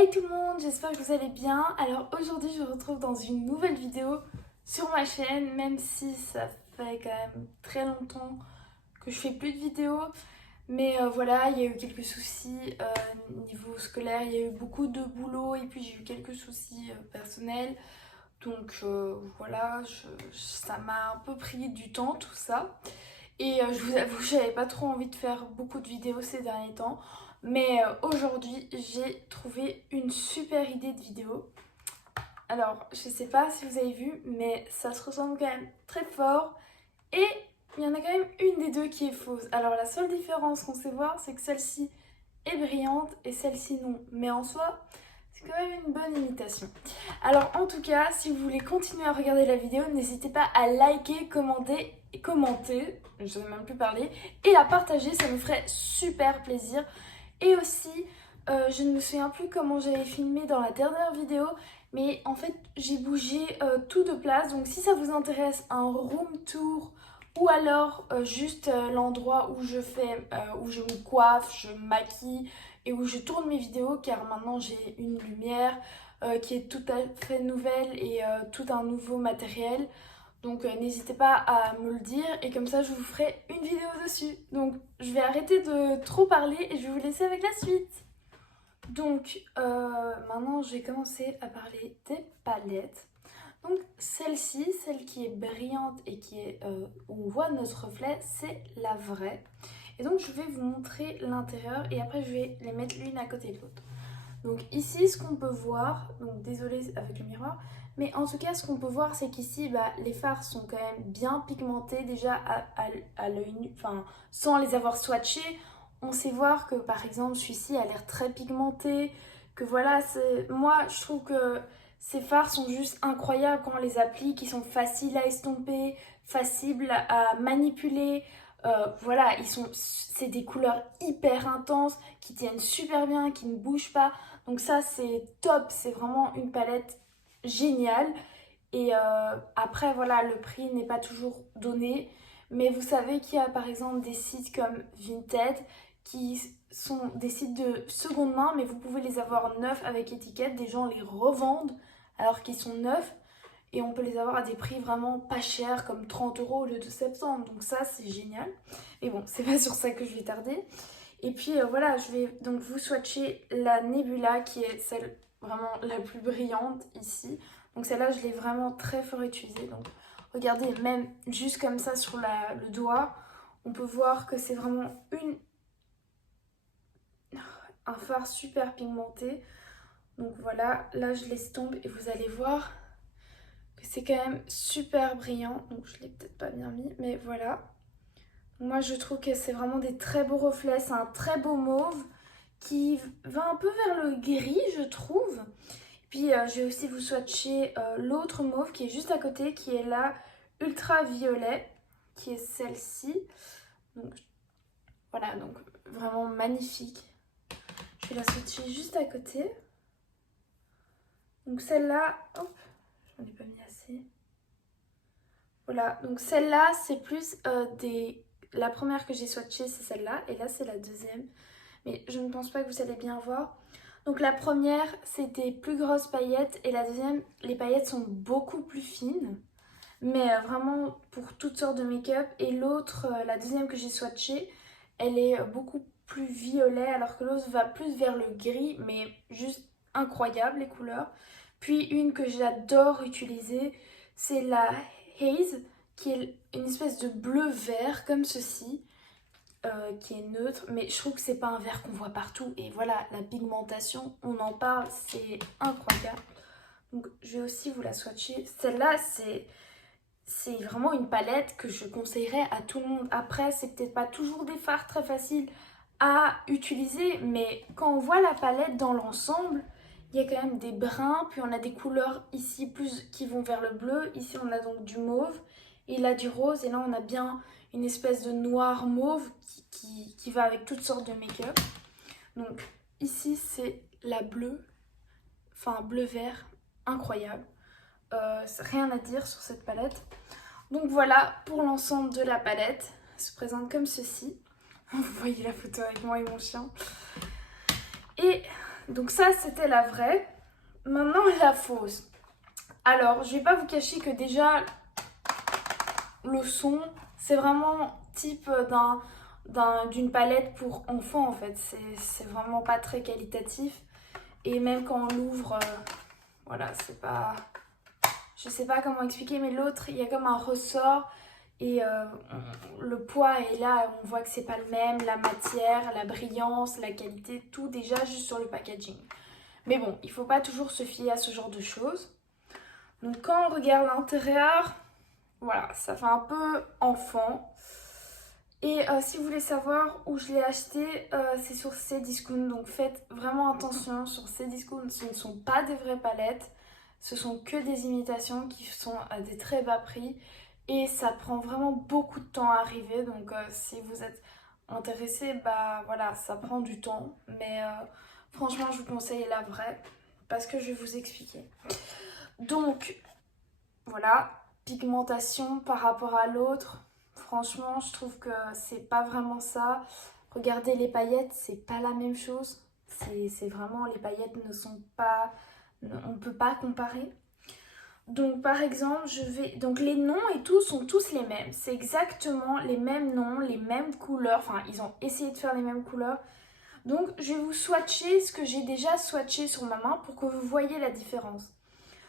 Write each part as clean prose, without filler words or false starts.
Hey tout le monde, j'espère que vous allez bien. Alors aujourd'hui je vous retrouve dans une nouvelle vidéo sur ma chaîne, même si ça fait quand même très longtemps que je fais plus de vidéos. Mais voilà, il y a eu quelques soucis niveau scolaire, il y a eu beaucoup de boulot et puis j'ai eu quelques soucis personnels. Donc voilà, ça m'a un peu pris du temps tout ça. Et je vous avoue, j'avais pas trop envie de faire beaucoup de vidéos ces derniers temps. Mais aujourd'hui, j'ai trouvé une super idée de vidéo. Alors, je sais pas si vous avez vu, mais ça se ressemble quand même très fort. Et il y en a quand même une des deux qui est fausse. Alors, la seule différence qu'on sait voir, c'est que celle-ci est brillante et celle-ci non. Mais en soi, c'est quand même une bonne imitation. Alors, en tout cas, si vous voulez continuer à regarder la vidéo, n'hésitez pas à liker, commenter, je ne sais même plus parler, et à partager, ça me ferait super plaisir. Et aussi, je ne me souviens plus comment j'avais filmé dans la dernière vidéo, mais en fait, j'ai bougé tout de place. Donc si ça vous intéresse, un room tour ou alors juste l'endroit où où je me coiffe, je me maquille et où je tourne mes vidéos, car maintenant j'ai une lumière qui est tout à fait nouvelle et tout un nouveau matériel. Donc n'hésitez pas à me le dire et comme ça je vous ferai une vidéo dessus. Donc je vais arrêter de trop parler et je vais vous laisser avec la suite. Donc maintenant je vais commencer à parler des palettes. Donc celle-ci, celle qui est brillante et où on voit notre reflet, c'est la vraie. Et donc je vais vous montrer l'intérieur et après je vais les mettre l'une à côté de l'autre. Donc ici ce qu'on peut voir, donc désolée avec le miroir, mais en tout cas ce qu'on peut voir c'est qu'ici les fards sont quand même bien pigmentés déjà à l'œil nu, enfin sans les avoir swatchés, on sait voir que par exemple celui-ci a l'air très pigmenté, que voilà, moi je trouve que ces fards sont juste incroyables quand on les applique, ils sont faciles à estomper, faciles à manipuler. Voilà, c'est des couleurs hyper intenses qui tiennent super bien, qui ne bougent pas. Donc ça c'est top, c'est vraiment une palette géniale. Et après voilà, le prix n'est pas toujours donné. Mais vous savez qu'il y a par exemple des sites comme Vinted qui sont des sites de seconde main, mais vous pouvez les avoir neufs avec étiquette. Des gens les revendent alors qu'ils sont neufs. Et on peut les avoir à des prix vraiment pas chers, comme 30 € au lieu de 70. Donc ça c'est génial. Et bon, c'est pas sur ça que je vais tarder. Et puis voilà, je vais donc vous swatcher la Nebula qui est celle vraiment la plus brillante ici. Donc celle-là, je l'ai vraiment très fort utilisée. Donc regardez, même juste comme ça sur le doigt, on peut voir que c'est vraiment un fard super pigmenté. Donc voilà, là je l'estompe et vous allez voir que c'est quand même super brillant. Donc je l'ai peut-être pas bien mis, mais voilà. Moi je trouve que c'est vraiment des très beaux reflets, c'est un très beau mauve qui va un peu vers le gris je trouve. Puis je vais aussi vous swatcher l'autre mauve qui est juste à côté, qui est la ultra violet, qui est celle-ci. Donc voilà, donc vraiment magnifique. Je vais la swatcher juste à côté. Donc celle-là, hop, j'en ai pas mis assez. Voilà, donc celle-là c'est plus la première que j'ai swatchée c'est celle-là et là c'est la deuxième. Mais je ne pense pas que vous allez bien voir. Donc la première, c'est des plus grosses paillettes et la deuxième, les paillettes sont beaucoup plus fines. Mais vraiment pour toutes sortes de make-up. Et l'autre, la deuxième que j'ai swatchée, elle est beaucoup plus violet alors que l'autre va plus vers le gris, mais juste incroyable les couleurs. Puis une que j'adore utiliser, c'est la Haze, qui est une espèce de bleu-vert comme ceci. Qui est neutre, mais je trouve que c'est pas un vert qu'on voit partout. Et voilà, la pigmentation, on en parle, c'est incroyable. Donc je vais aussi vous la swatcher. Celle-là, c'est vraiment une palette que je conseillerais à tout le monde. Après, c'est peut-être pas toujours des fards très faciles à utiliser, mais quand on voit la palette dans l'ensemble, il y a quand même des bruns, puis on a des couleurs ici plus qui vont vers le bleu. Ici, on a donc du mauve, et là du rose, et là on a bien une espèce de noir mauve qui va avec toutes sortes de make-up. Donc ici, c'est la bleue, enfin bleu-vert, incroyable. Rien à dire sur cette palette. Donc voilà pour l'ensemble de la palette. Elle se présente comme ceci. Vous voyez la photo avec moi et mon chien. Et Donc ça, c'était la vraie. Maintenant, la fausse. Alors, je vais pas vous cacher que déjà, le son, c'est vraiment type d'une palette pour enfants en fait. C'est vraiment pas très qualitatif. Et même quand on l'ouvre, voilà, c'est pas... Je sais pas comment expliquer, mais l'autre, il y a comme un ressort. Et le poids est là, on voit que c'est pas le même, la matière, la brillance, la qualité, tout déjà juste sur le packaging. Mais bon, il faut pas toujours se fier à ce genre de choses. Donc quand on regarde l'intérieur, voilà, ça fait un peu enfant. Et si vous voulez savoir où je l'ai acheté, c'est sur Cdiscount. Donc faites vraiment attention, sur Cdiscount, ce ne sont pas des vraies palettes. Ce sont que des imitations qui sont à des très bas prix. Et ça prend vraiment beaucoup de temps à arriver. Donc si vous êtes intéressé, bah voilà, ça prend du temps. Mais franchement, je vous conseille la vraie. Parce que je vais vous expliquer. Donc, voilà, pigmentation par rapport à l'autre. Franchement, je trouve que c'est pas vraiment ça. Regardez les paillettes, c'est pas la même chose. C'est vraiment, les paillettes ne sont pas... On peut pas comparer. Donc par exemple, donc les noms et tout sont tous les mêmes. C'est exactement les mêmes noms, les mêmes couleurs. Enfin, ils ont essayé de faire les mêmes couleurs. Donc je vais vous swatcher ce que j'ai déjà swatché sur ma main pour que vous voyez la différence.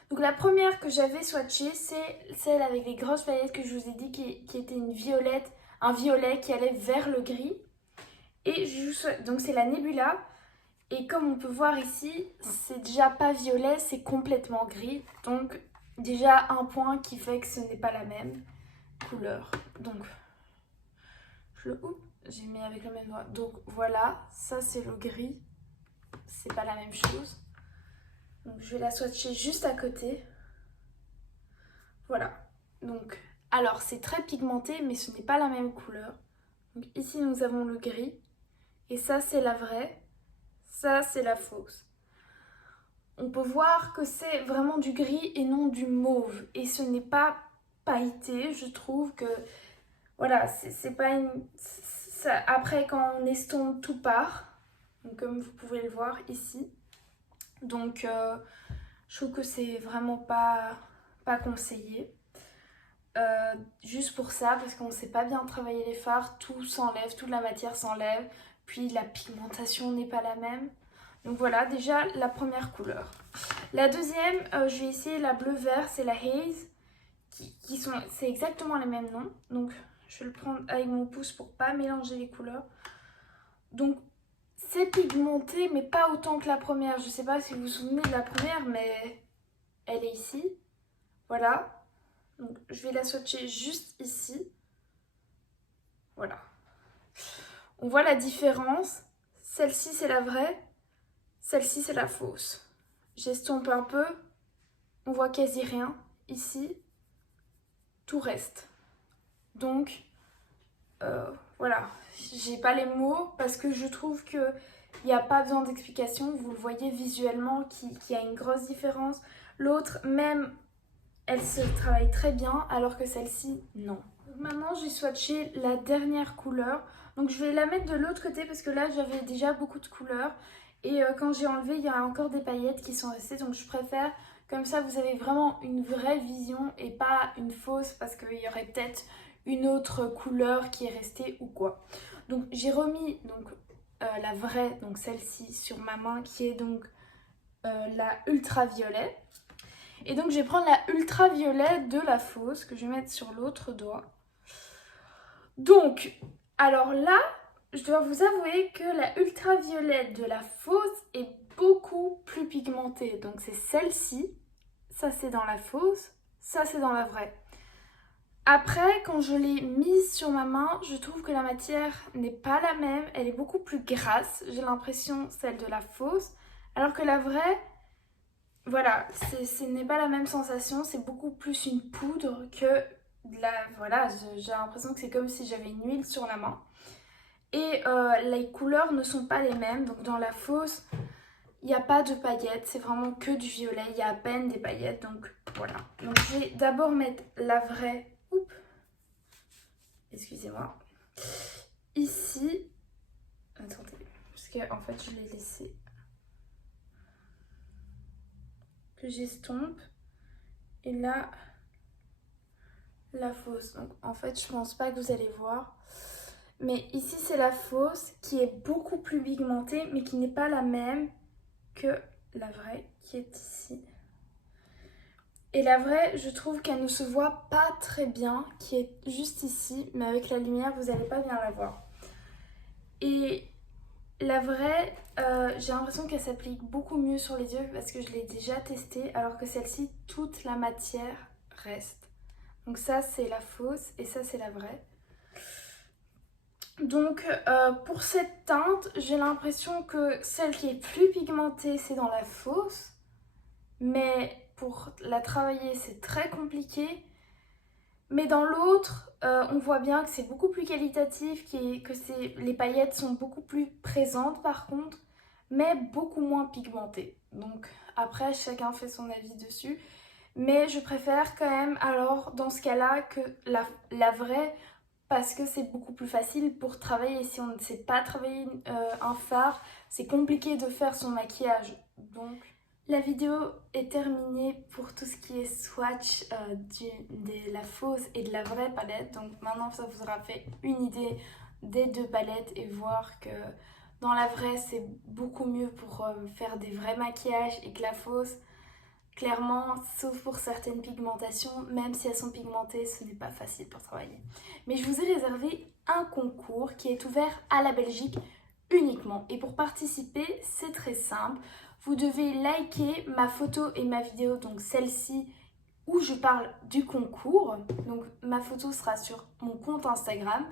Donc la première que j'avais swatchée, c'est celle avec les grosses paillettes que je vous ai dit qui était un violet qui allait vers le gris. Et donc c'est la Nebula. Et comme on peut voir ici, c'est déjà pas violet, c'est complètement gris. Donc déjà un point qui fait que ce n'est pas la même couleur. Donc j'ai mis avec le même doigt. Donc voilà, ça c'est le gris. C'est pas la même chose. Donc je vais la swatcher juste à côté. Voilà. Donc, alors c'est très pigmenté, mais ce n'est pas la même couleur. Donc ici nous avons le gris. Et ça c'est la vraie. Ça c'est la fausse. On peut voir que c'est vraiment du gris et non du mauve. Et ce n'est pas pailleté, je trouve que... Voilà, c'est pas une... Après quand on estompe, tout part. Donc, comme vous pouvez le voir ici. Donc je trouve que c'est vraiment pas conseillé. Juste pour ça, parce qu'on ne sait pas bien travailler les fards, tout s'enlève, toute la matière s'enlève, puis la pigmentation n'est pas la même. Donc voilà, déjà la première couleur. La deuxième, je vais essayer la bleu-vert, c'est la Haze, c'est exactement les mêmes noms. Donc je vais le prendre avec mon pouce pour pas mélanger les couleurs. Donc c'est pigmenté, mais pas autant que la première. Je sais pas si vous vous souvenez de la première, mais elle est ici. Voilà. Donc je vais la swatcher juste ici. Voilà. On voit la différence. Celle-ci c'est la vraie. Celle-ci c'est la fausse. J'estompe un peu. On voit quasi rien. Ici, tout reste. Donc, voilà. J'ai pas les mots parce que je trouve que il n'y a pas besoin d'explication. Vous le voyez visuellement qu'il y a une grosse différence. L'autre, même, elle se travaille très bien alors que celle-ci, non. Maintenant, j'ai swatché la dernière couleur. Donc, je vais la mettre de l'autre côté parce que là, j'avais déjà beaucoup de couleurs. Et quand j'ai enlevé, il y a encore des paillettes qui sont restées. Donc, je préfère, comme ça, vous avez vraiment une vraie vision et pas une fausse parce qu'il y aurait peut-être une autre couleur qui est restée ou quoi. Donc, j'ai remis la vraie, donc celle-ci, sur ma main qui est donc la ultraviolet. Et donc, je vais prendre la ultraviolet de la fausse que je vais mettre sur l'autre doigt. Donc, alors là, je dois vous avouer que la ultraviolette de la fausse est beaucoup plus pigmentée. Donc c'est celle-ci, ça c'est dans la fausse, ça c'est dans la vraie. Après, quand je l'ai mise sur ma main, je trouve que la matière n'est pas la même, elle est beaucoup plus grasse, j'ai l'impression, celle de la fausse, alors que la vraie, voilà, ce n'est pas la même sensation, c'est beaucoup plus une poudre que voilà, j'ai l'impression que c'est comme si j'avais une huile sur la main. Et les couleurs ne sont pas les mêmes. Donc dans la fausse, il n'y a pas de paillettes. C'est vraiment que du violet. Il y a à peine des paillettes. Donc voilà. Donc je vais d'abord mettre la vraie. Oups. Excusez-moi. Ici. Attendez. Parce qu'en fait, je l'ai laissé. que j'estompe. Et là, la fausse. Donc en fait, je pense pas que vous allez voir. Mais ici, c'est la fausse qui est beaucoup plus pigmentée, mais qui n'est pas la même que la vraie qui est ici. Et la vraie, je trouve qu'elle ne se voit pas très bien, qui est juste ici, mais avec la lumière, vous n'allez pas bien la voir. Et la vraie, j'ai l'impression qu'elle s'applique beaucoup mieux sur les yeux parce que je l'ai déjà testée, alors que celle-ci, toute la matière reste. Donc ça, c'est la fausse et ça, c'est la vraie. Donc pour cette teinte, j'ai l'impression que celle qui est plus pigmentée, c'est dans la fausse. Mais pour la travailler, c'est très compliqué. Mais dans l'autre, on voit bien que c'est beaucoup plus qualitatif, que les paillettes sont beaucoup plus présentes par contre, mais beaucoup moins pigmentées. Donc après, chacun fait son avis dessus. Mais je préfère quand même alors dans ce cas-là que la vraie, parce que c'est beaucoup plus facile pour travailler. Si on ne sait pas travailler un fard, c'est compliqué de faire son maquillage. Donc la vidéo est terminée pour tout ce qui est swatch de la fausse et de la vraie palette. Donc maintenant ça vous aura fait une idée des deux palettes et voir que dans la vraie c'est beaucoup mieux pour faire des vrais maquillages et que la fausse, clairement, sauf pour certaines pigmentations, même si elles sont pigmentées, ce n'est pas facile pour travailler. Mais je vous ai réservé un concours qui est ouvert à la Belgique uniquement. Et pour participer, c'est très simple. Vous devez liker ma photo et ma vidéo, donc celle-ci, où je parle du concours. Donc ma photo sera sur mon compte Instagram,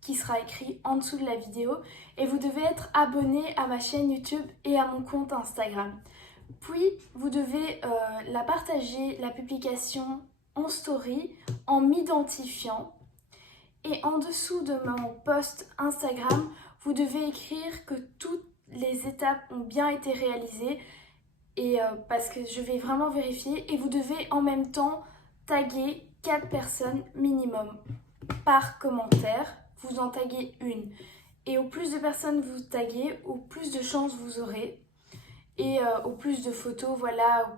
qui sera écrit en dessous de la vidéo. Et vous devez être abonné à ma chaîne YouTube et à mon compte Instagram. Puis, vous devez la partager, la publication en story, en m'identifiant. Et en dessous de mon post Instagram, vous devez écrire que toutes les étapes ont bien été réalisées. Et parce que je vais vraiment vérifier. Et vous devez en même temps taguer 4 personnes minimum par commentaire. Vous en taguez une. Et au plus de personnes vous taguez, au plus de chances vous aurez. Et au plus de photos, voilà,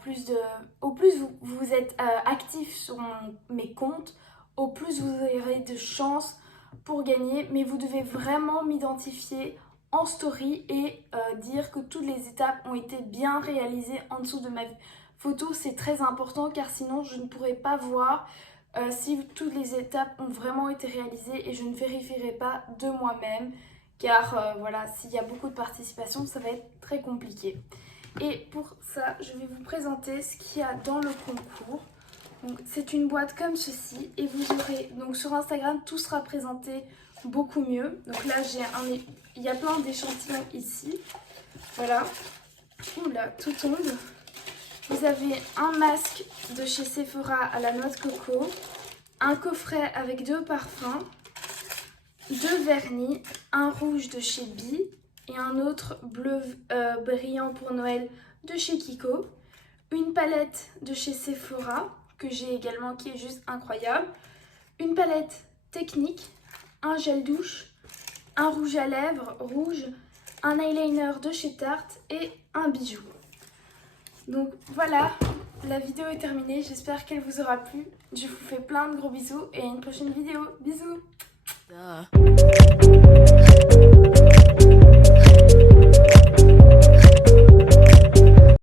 au plus vous êtes actif sur mes comptes, au plus vous aurez de chances pour gagner. Mais vous devez vraiment m'identifier en story et dire que toutes les étapes ont été bien réalisées en dessous de ma photo. C'est très important car sinon je ne pourrai pas voir si toutes les étapes ont vraiment été réalisées et je ne vérifierai pas de moi-même. Car voilà, s'il y a beaucoup de participation, ça va être très compliqué. Et pour ça, je vais vous présenter ce qu'il y a dans le concours. C'est une boîte comme ceci et vous aurez, donc sur Instagram, tout sera présenté beaucoup mieux. Donc là, il y a plein d'échantillons ici. Voilà. Oula, tout tombe. Vous avez un masque de chez Sephora à la noix de coco, un coffret avec 2 parfums, 2 vernis, un rouge de chez Bi et un autre bleu brillant pour Noël de chez Kiko, une palette de chez Sephora que j'ai également qui est juste incroyable, une palette technique, un gel douche, un rouge à lèvres rouge, un eyeliner de chez Tarte et un bijou. Donc voilà, la vidéo est terminée, j'espère qu'elle vous aura plu. Je vous fais plein de gros bisous et à une prochaine vidéo. Bisous.